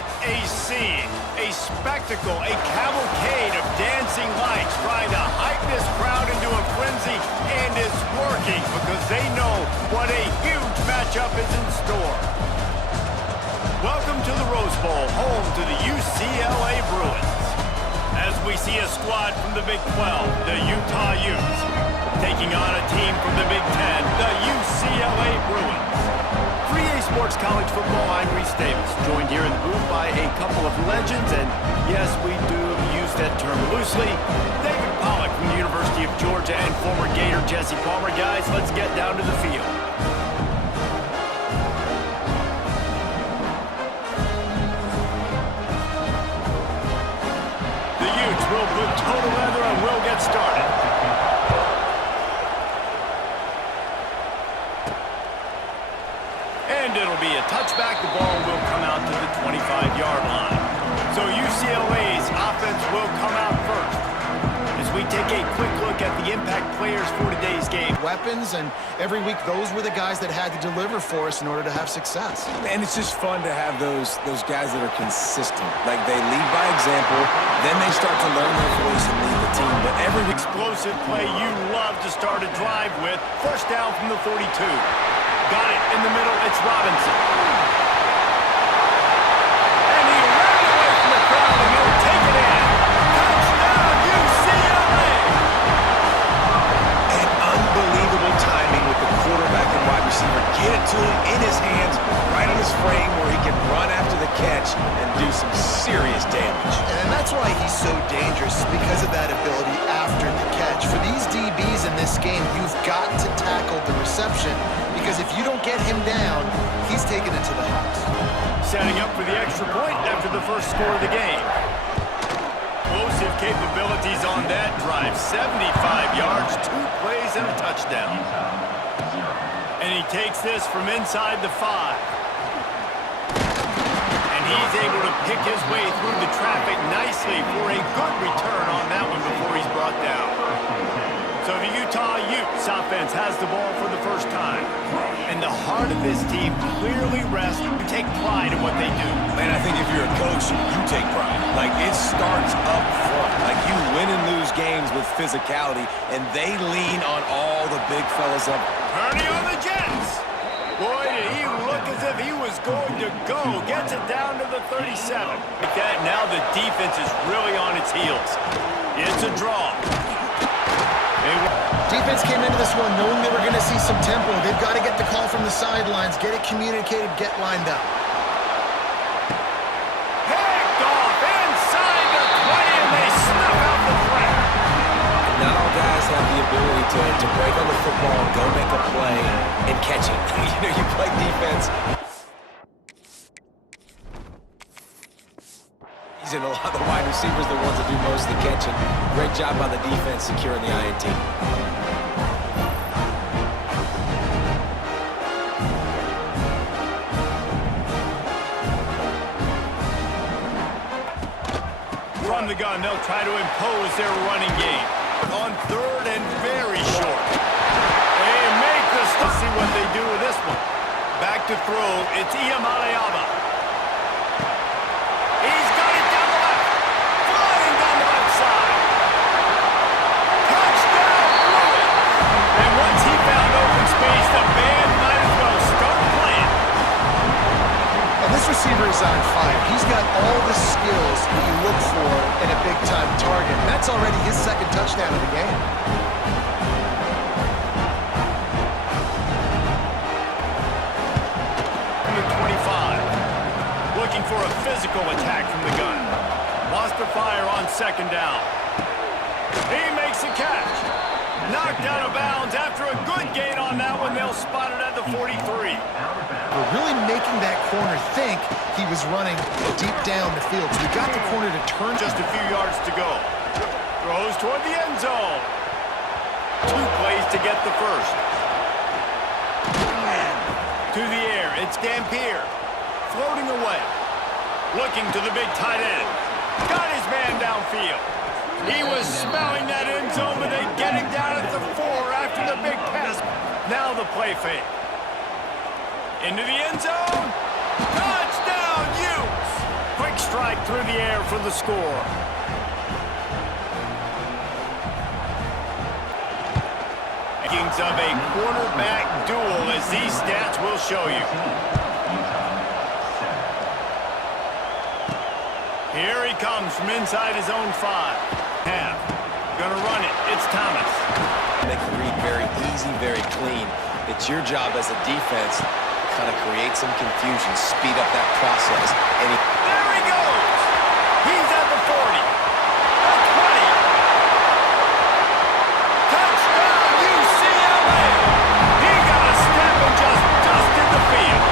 What a scene, a spectacle, a cavalcade of dancing lights trying to hype this crowd into a frenzy, and it's working because they know what a huge matchup is in store. Welcome to the Rose Bowl, home to the UCLA Bruins. As we see a squad from the Big 12, the Utah Utes, taking on a team from the Big 10, the UCLA Bruins. 3A Sports College Football, I'm Reese Davis, joined here in the booth by a couple of legends, and yes, we do use that term loosely. David Pollack from the University of Georgia and former Gator Jesse Palmer. Guys, let's get down to the field. The Utes will put total leather and we'll get started. And it'll be a touchback. The ball will come out to the 25-yard line. So UCLA's offense will come out first. As we take a quick look at the impact players for today's game. Weapons, and every week those were the guys that had to deliver for us in order to have success. And it's just fun to have those guys that are consistent. Like, they lead by example, then they start to learn their voice and lead the team. But every explosive play you love to start a drive with. First down from the 42. Got it in the middle, it's Robinson. And he ran away from the crowd and he'll take it in. Touchdown, UCLA! And unbelievable timing with the quarterback and wide receiver. Get it to him in his hands, right on his frame where he can run after the catch and do some serious damage. And that's why he's so dangerous, because of that ability after the catch. For these DBs in this game, you've got to tackle the reception, because if you don't get him down, he's taking it to the house. Setting up for the extra point after the first score of the game. Explosive capabilities on that drive. 75 yards, 2 plays, and a touchdown. And he takes this from inside the 5. And he's able to pick his way through the traffic nicely for a good return on that one before he's brought down. So the Utah Utes offense has the ball for the first time. And the heart of this team clearly rests to take pride in what they do. Man, I think if you're a coach, you take pride. Like, it starts up front. Like, you win and lose games with physicality, and they lean on all the big fellas up. Purdy on the Jets. Boy, did he look as if he was going to go. Gets it down to the 37. Like that, now the defense is really on its heels. It's a draw. Defense came into this one knowing they were going to see some tempo. They've got to get the call from the sidelines, get it communicated, get lined up. Picked off inside the 20, and they snuff out the threat. Not all guys have the ability to break on the football and go make a play and catch it. You play defense. And a lot of the wide receivers, the ones that do most of the catching. Great job by the defense securing the INT. From the gun, they'll try to impose their running game. On third and very short. They make this. Let's see what they do with this one. Back to throw, it's Iamaleava. Receiver is on fire. He's got all the skills that you look for in a big-time target. And that's already his second touchdown of the game. Number 25. Looking for a physical attack from the gun. Lost the fire on second down. He makes a catch. Knocked out of bounds after a good gain on that one. They'll spot it at the 43. We're really making that corner think he was running deep down the field. So we got the corner to turn. Just a few yards to go. Throws toward the end zone. 2 plays to get the first. To the air, it's Dampier. Floating away. Looking to the big tight end. Got his man downfield. He was smelling that end zone, but they get him down at the 4 after the big pass. Now the play fake. Into the end zone. Touchdown, Utes! strike through the air for the score. Rankings of a quarterback duel, as these stats will show you. Here he comes from inside his own 5. Half. Gonna run it. It's Thomas. Make the read very easy, very clean. It's your job as a defense to kind of create some confusion, speed up that process. And there he goes. He's at the 40. The 20. Touchdown, UCLA. He got a step and just dusted the field.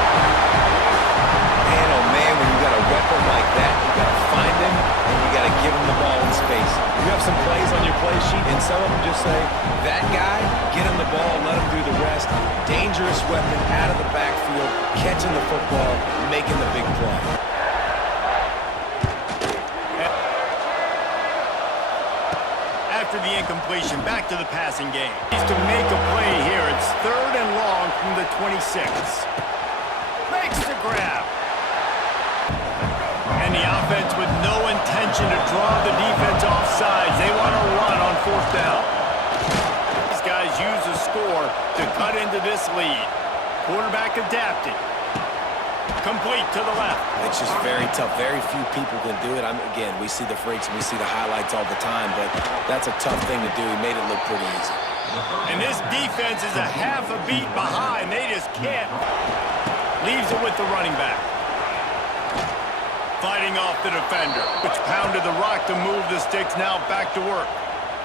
Man, oh man, when you got a weapon like that, you got to find him and you got to give him the ball in space. You have some plays on your play sheet, and some of them just say, that guy, get him the ball, let him do the rest. Dangerous weapon out of the backfield, catching the football, making the big play. After the incompletion, back to the passing game. He's to make a play here. It's 3rd and long from the 26. Makes the grab. And the offense with no intention to draw the defense off sides. They want to run on 4th down. These guys use the score to cut into this lead. Quarterback adapted. Complete to the left. It's just very tough. Very few people can do it. Again, we see the freaks and we see the highlights all the time, but that's a tough thing to do. He made it look pretty easy. And this defense is a half a beat behind. They just can't. Leaves it with the running back. Fighting off the defender, which pounded the rock to move the sticks. Now back to work.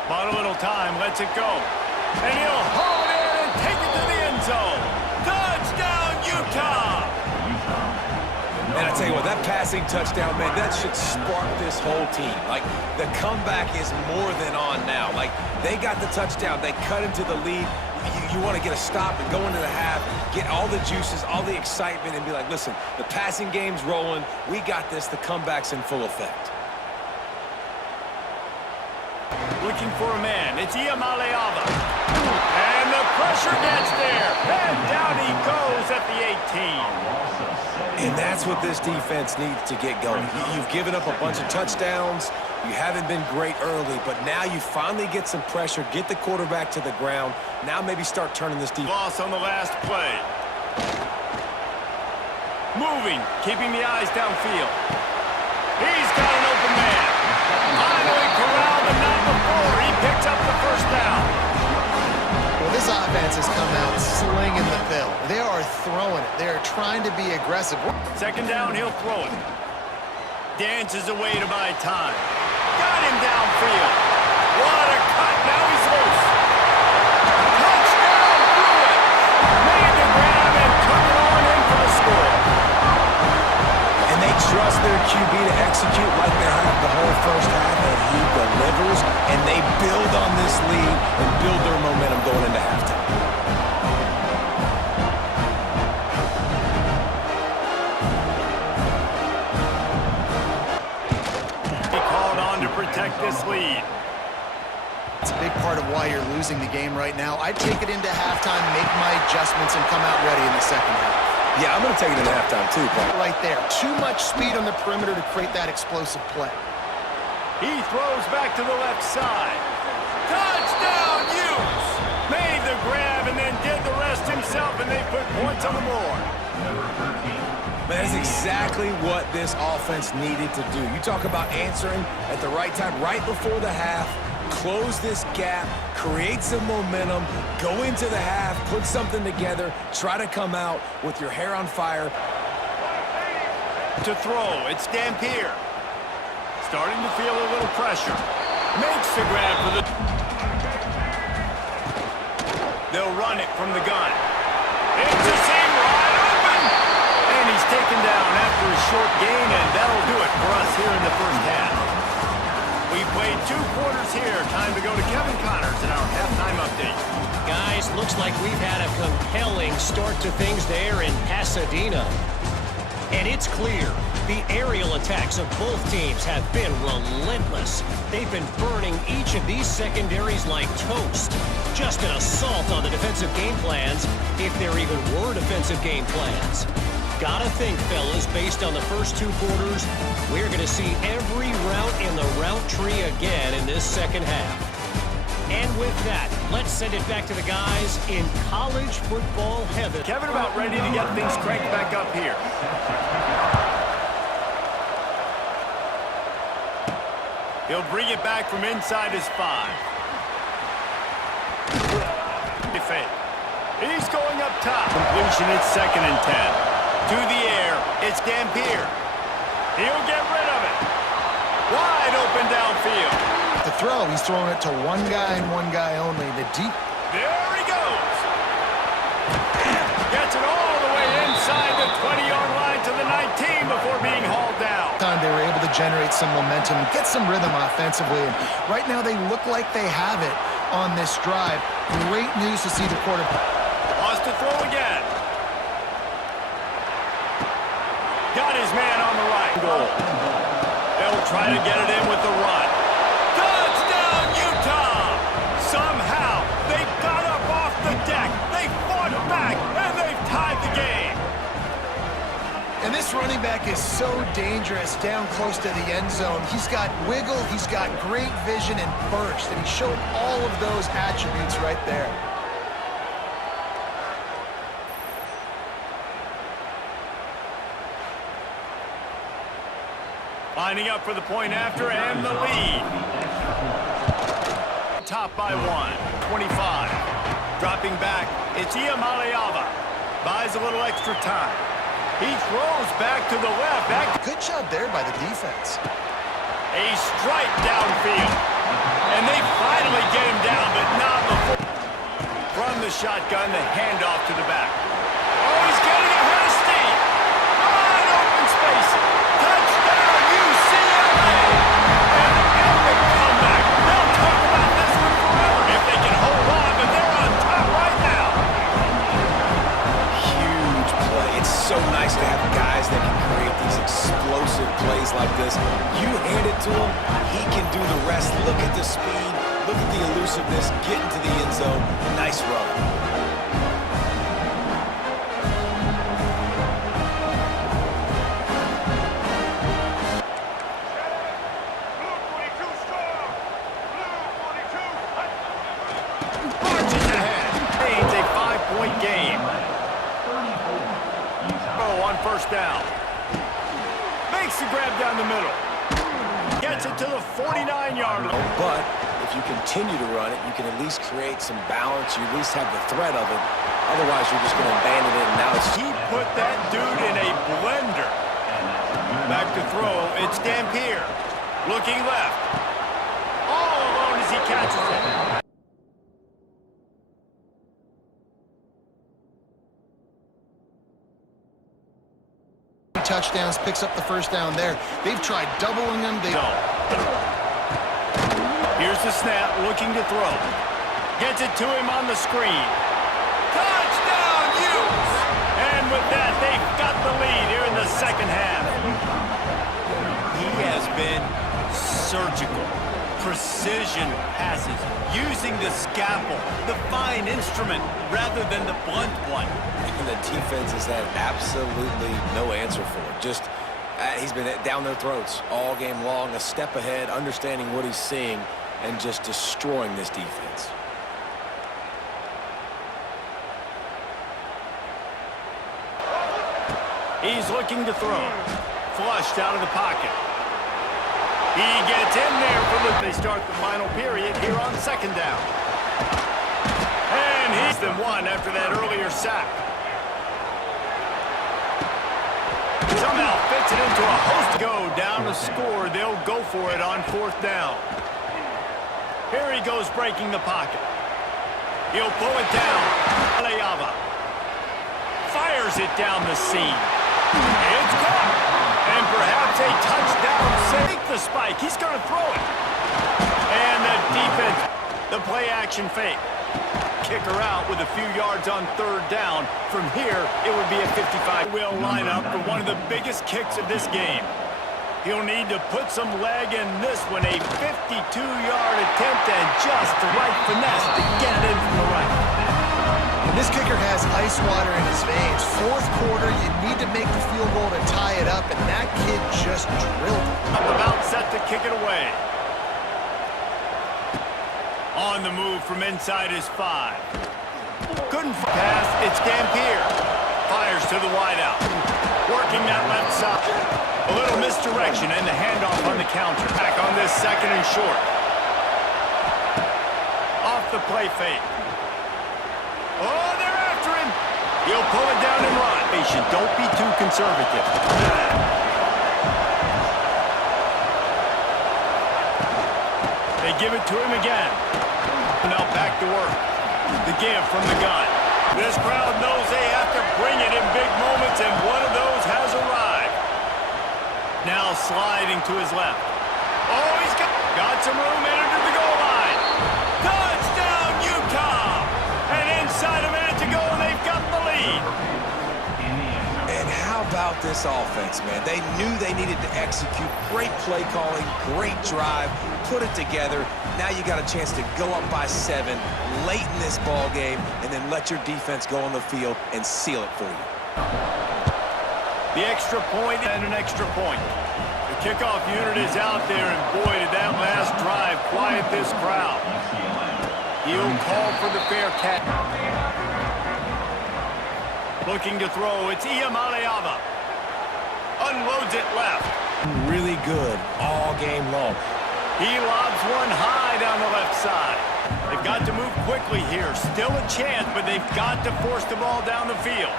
Bought a little time, lets it go. And he'll haul it in and take it to the end zone. Touchdown, Utah! And I tell you what, that passing touchdown, man, that should spark this whole team. Like, the comeback is more than on now. Like, they got the touchdown. They cut into the lead. You want to get a stop and go into the half, get all the juices, all the excitement, and be like, listen, the passing game's rolling. We got this. The comeback's in full effect. Looking for a man. It's Iamaleava. And the pressure gets there. And down he goes at the 18. And that's what this defense needs to get going. You've given up a bunch of touchdowns. You haven't been great early, but now you finally get some pressure, get the quarterback to the ground. Now maybe start turning this defense. Loss on the last play. Moving, keeping the eyes downfield. He's got an open man. Finally corralled, but not before. He picks up the 1st down. Well, this offense has come out slinging the pill. They are throwing it. They are trying to be aggressive. 2nd down, he'll throw it. Dances away to buy time. Got him downfield. What a cut. Now he's loose. Touchdown, Bruins. Made the grab and took it on in for the score. And they trust their QB to execute like they have the whole 1st half, and he delivers, and they build on this lead and build their momentum going into halftime. Protect this lead. It's a big part of why you're losing the game right now. I'd take it into halftime, make my adjustments, and come out ready in the 2nd half. Yeah, I'm going to take it into halftime too, Paul. Right there. Too much speed on the perimeter to create that explosive play. He throws back to the left side. Touchdown, Utes! Made the grab and then did the rest himself, and they put points on the board. That is exactly what this offense needed to do. You talk about answering at the right time, right before the half, close this gap, create some momentum, go into the half, put something together, try to come out with your hair on fire. To throw, it's Dampier. Starting to feel a little pressure. Makes the grab for the... They'll run it from the gun. It's a seam wide open! And he's taken down after a short gain, and that'll do it for us here in the 1st half. We played 2 quarters here. Time to go to Kevin Connors in our halftime update. Guys, looks like we've had a compelling start to things there in Pasadena. And it's clear, the aerial attacks of both teams have been relentless. They've been burning each of these secondaries like toast. Just an assault on the defensive game plans, if there even were defensive game plans. Gotta think, fellas, based on the first 2 quarters, we're going to see every route in the route tree again in this second half. And with that, let's send it back to the guys in college football heaven. Kevin about ready to get things cranked back up here. He'll bring it back from inside his 5. He's going up top. Completion, it's 2nd and 10. To the air, it's Dampier. He'll get rid of it. Wide open downfield. The throw, he's throwing it to one guy and one guy only. The deep. There he goes. Gets it all the way inside the 20-yard line to the 19 before being hauled down. They were able to generate some momentum and get some rhythm offensively. And right now they look like they have it on this drive. Great news to see the quarterback. Wants to throw again. Got his man on the right. Goal. They'll try to get it in with the run. Touchdown, Utah! Somehow, they got up off the deck. They fought back, and they've tied the game. And this running back is so dangerous down close to the end zone. He's got wiggle, he's got great vision and burst, and he showed all of those attributes right there. Lining up for the point after and the lead. Top by 1, 25. Dropping back, it's Iamaleava. Buys a little extra time. He throws back to the left. Good job there by the defense. A strike downfield. And they finally get him down, but not before. From the shotgun, the handoff to the back. Oh, he's getting ahead of steam. Wide open space. Touchdown, UCLA. An epic comeback. They'll talk about this one forever if they can hold on, but they're on top right now. Huge play. It's so nice to have guys that can create these explosive plays like this. You hand it to him, he can do the rest. Look at the speed, look at the elusiveness, get into the end zone. Nice run. Marches ahead. It's a 5-point game. On first down. Makes the grab down the middle. Gets it to the 49-yard line. But if you continue to run it, you can at least create some balance. You at least have the threat of it. Otherwise, you're just going to abandon it, and now it's... He put that dude in a blender. Back to throw. It's Dampier. Looking left. All alone as he catches it. Touchdowns, picks up the first down there. They've tried doubling them. They don't. Here's the snap, looking to throw. Gets it to him on the screen. Touchdown, Utes! And with that, they've got the lead here in the second half. He has been surgical. Precision passes, using the scalpel, the fine instrument, rather than the blunt one. And the defense has had absolutely no answer for it. Just, he's been down their throats all game long, a step ahead, understanding what he's seeing, and just destroying this defense. He's looking to throw. Flushed out of the pocket. He gets in there for the... They start the final period here on second down. And he's the one after that earlier sack. Somehow fits it into a host. Go down to score. They'll go for it on fourth down. Here he goes breaking the pocket. He'll pull it down. Leava fires it down the seam. It's caught. And perhaps a touchdown. Take the spike. He's going to throw it. And the defense, the play action fake. Kicker out with a few yards on third down. From here, it would be a 55-wheel lineup for one of the biggest kicks of this game. He'll need to put some leg in this one. A 52-yard attempt and just the right finesse to get it in from the right. This kicker has ice water in his veins. Fourth quarter, you need to make the field goal to tie it up, and that kid just drilled it. About set to kick it away. On the move from inside his 5. Couldn't pass. It's Gampier. Fires to the wideout. Working that left side. A little misdirection and the handoff on the counter. Back on this second and short. Off the play fake. Oh, they're after him. He'll pull it down and run. Patient, don't be too conservative. They give it to him again. Now back to work. The give from the gun. This crowd knows they have to bring it in big moments, and one of those has arrived. Now sliding to his left. Oh, he's got some room entered to the goal line. Touchdown, Utah! And inside a minute to go, and they've got the lead. And how about this offense, man? They knew they needed to execute. Great play calling, great drive, put it together. Now you got a chance to go up by 7 late in this ball game, and then let your defense go on the field and seal it for you. The extra point and an extra point. The kickoff unit is out there, and boy, did that last drive quiet this crowd. He'll call for the fair catch. Looking to throw, it's Iamaleava. Unloads it left. Really good all game long. He lobs one high down the left side. They've got to move quickly here. Still a chance, but they've got to force the ball down the field.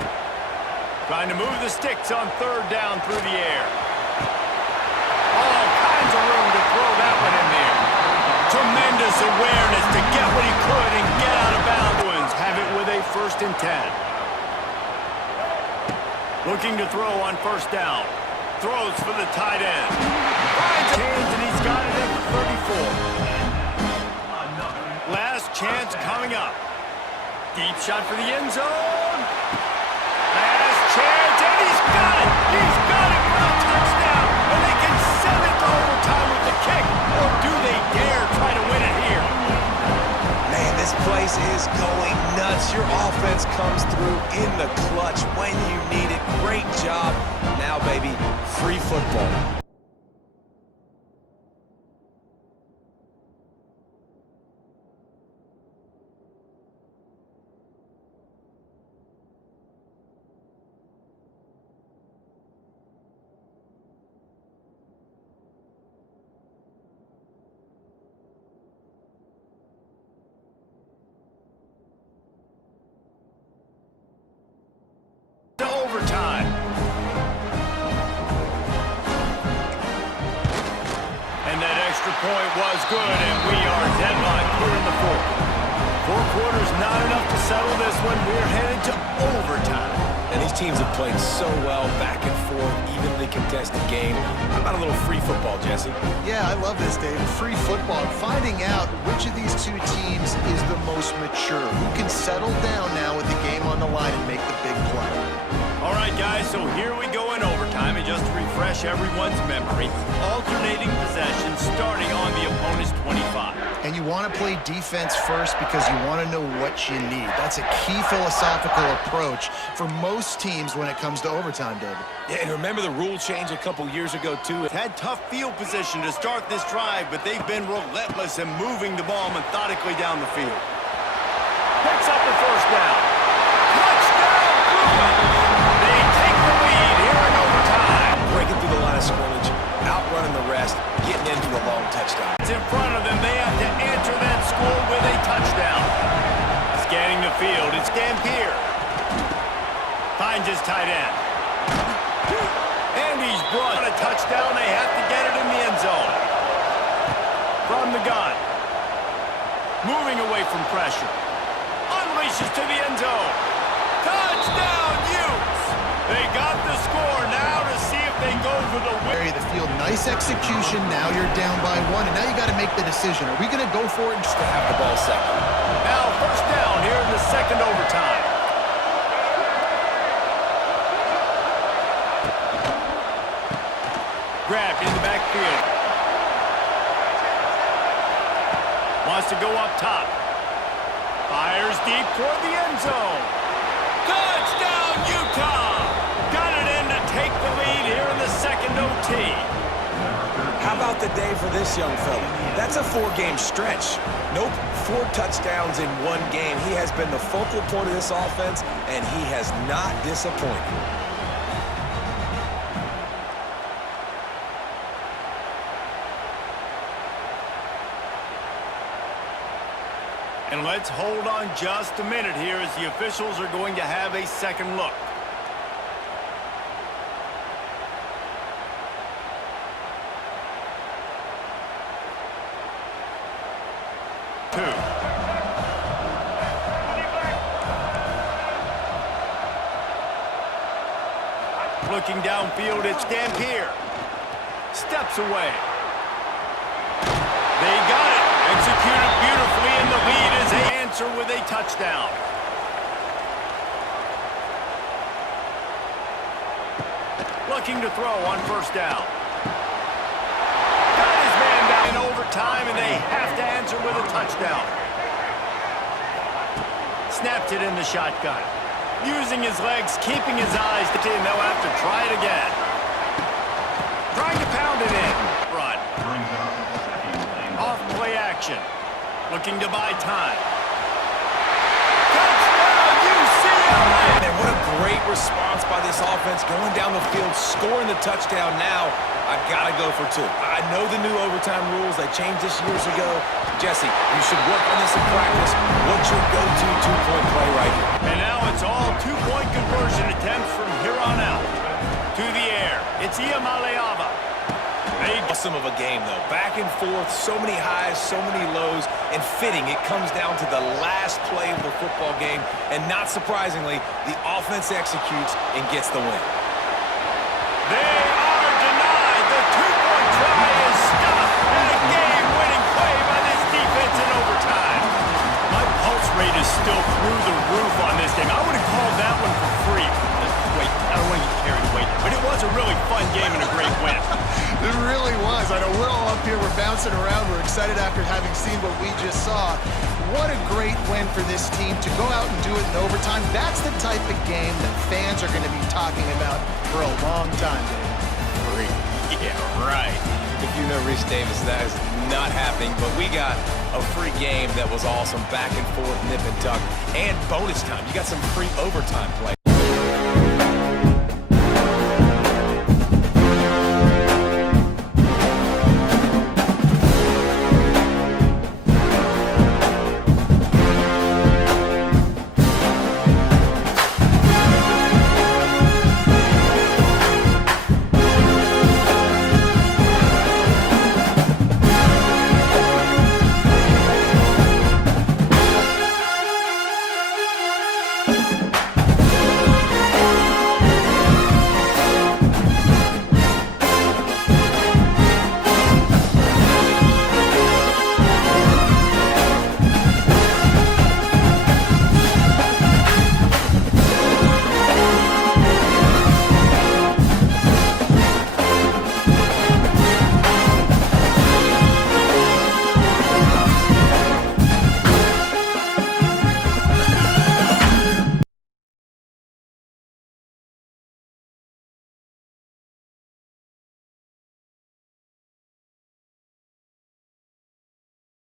Trying to move the sticks on third down through the air. All kinds of room to throw that one in there. Tremendous awareness to get what he could and get out of bounds. Have it with a 1st and 10. Looking to throw on 1st down. Throws for the tight end. Finds a chance, and he's got it at 34. Last chance coming up. Deep shot for the end zone. Last chance, and he's got it. He's got it for a touchdown. And they can send it to overtime with the kick. Or do they dare try to win it here? Man, this place is going nuts. Your offense comes through in the clutch when you need it. Great job. Now, baby, free football. To overtime. And that extra point was good, and we are deadlocked here in the 4th. 4 quarters not enough to settle this one. We're headed to overtime. And these teams have played so well, back and forth, evenly contested game. How about a little free football, Jesse? Yeah, I love this, David. Free football. Finding out which of these two teams is the most mature. Who can settle down now with the game on the line and make the big play. All right, guys, so here we go in overtime, and just to refresh everyone's memory, alternating possession starting on the opponent's 25. And you want to play defense first because you want to know what you need. That's a key philosophical approach for most teams when it comes to overtime, David. Yeah, and remember the rule change a couple years ago, too? Had tough field position to start this drive, but they've been relentless in moving the ball methodically down the field. Picks up the 1st down. Touchdown, Bruins! They take the lead here in overtime. Breaking through the line of scrimmage, outrunning the rest, getting into a long touchdown. It's in front of them. They have to answer that score with a touchdown. Scanning the field, it's Gampier. Finds his tight end. And he's brought a touchdown. They have to get it in the end zone. From the gun. Moving away from pressure. Unleashes to the end zone. Touchdown, Utes! They got the score now to see if they go for the win. Area the field, nice execution. Now you're down by 1, and now you got to make the decision. Are we going to go for it? Just to have the ball second. Now 1st down here in the 2nd overtime. Grabbed in the backfield. Wants to go up top. Fires deep toward the end zone. Touchdown, How about the day for this young fella? That's a 4-game stretch. Nope, 4 touchdowns in 1 game. He has been the focal point of this offense, and he has not disappointed. And let's hold on just a minute here as the officials are going to have a second look. Looking downfield, it's Dampier. Steps away. They got it. Executed beautifully, and the lead is an answer with a touchdown. Looking to throw on first down. Got his man down in overtime, and they have to answer with a touchdown. Snapped it in the shotgun. Using his legs, keeping his eyes, and they'll have to try it again. Trying to pound it in. Run. Off play action. Looking to buy time. Touchdown, UCLA! Man, what a great response by this offense. Going down the field, scoring the touchdown now. I've got to go for 2. I know the new overtime rules. They changed this years ago. Jesse, you should work on this in practice. What's your go-to 2-point play right here? And now it's all 2-point conversion attempts from here on out. To the air. It's Iamaleava. Awesome of a game, though. Back and forth, so many highs, so many lows, and fitting, it comes down to the last play of the football game, and not surprisingly, the offense executes and gets the win. They are denied. The 2-point try is stopped, and a game-winning play by this defense in overtime. My pulse rate is still through the roof on this thing. I would have called that one for free. Wait, I don't want to get carried away, but it was a really fun game and a great win. It really was. I know we're all up here, we're bouncing around, we're excited after having seen what we just saw. What a great win for this team to go out and do it in overtime. That's the type of game that fans are going to be talking about for a long time, Dave. Yeah, right. If you know Rich Davis, that is not happening, but we got a free game that was awesome. Back and forth, nip and tuck, and bonus time. You got some free overtime play.